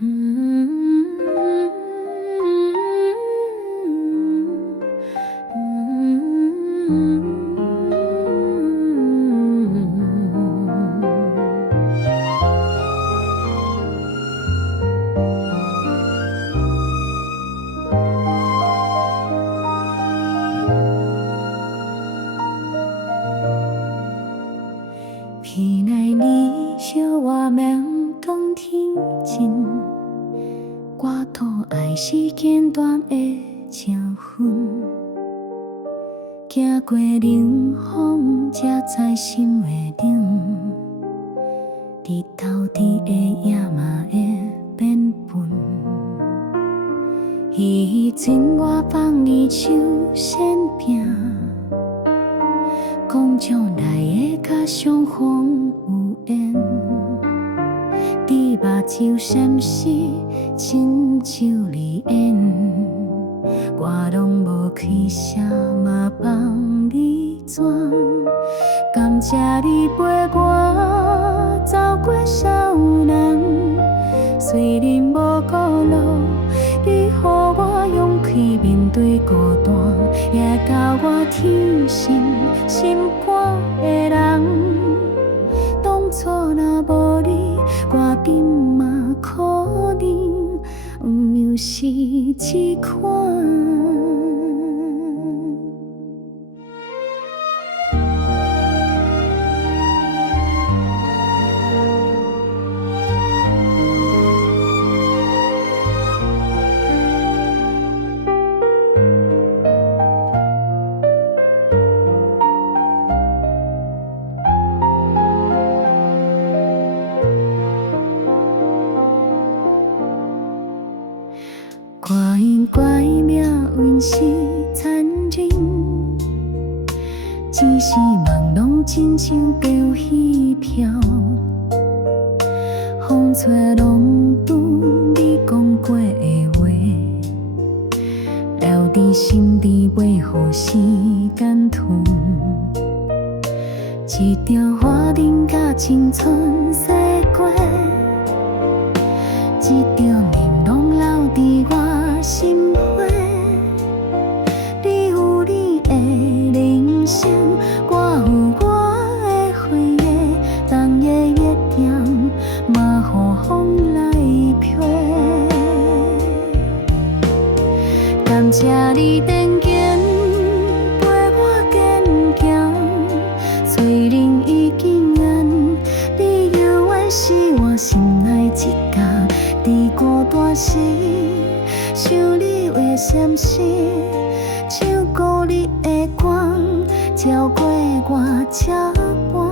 彼来你笑我命当天真，我讨爱是简单的情分，行过冷风才知心会冷，日头伫的夜嘛会变笨。迄阵我放你手先拼。讲将来的甲相逢有缘，伫目睭闪烁，亲像离烟。我拢无开声，嘛放你转。感谢你陪我走过少年，虽然无顾路，你予我勇气面对孤单，也教我天心。心肝的人，当初若无你，我今嘛可能不又是一款。怪因怪命运是残忍，只是梦拢亲像飘戏飘，风吹浪拄你讲过的话，留伫心底袂予时间吞。一场花灯甲青春逝过，一场念拢留伫我心花。你有你的人生，我有我的回忆，冬夜月点嘛，予风来飘。感谢你定见陪我坚强，虽然已经远，你永远是我心内一角。伫孤单时，想你话闪烁，唱歌你的光，照过我这半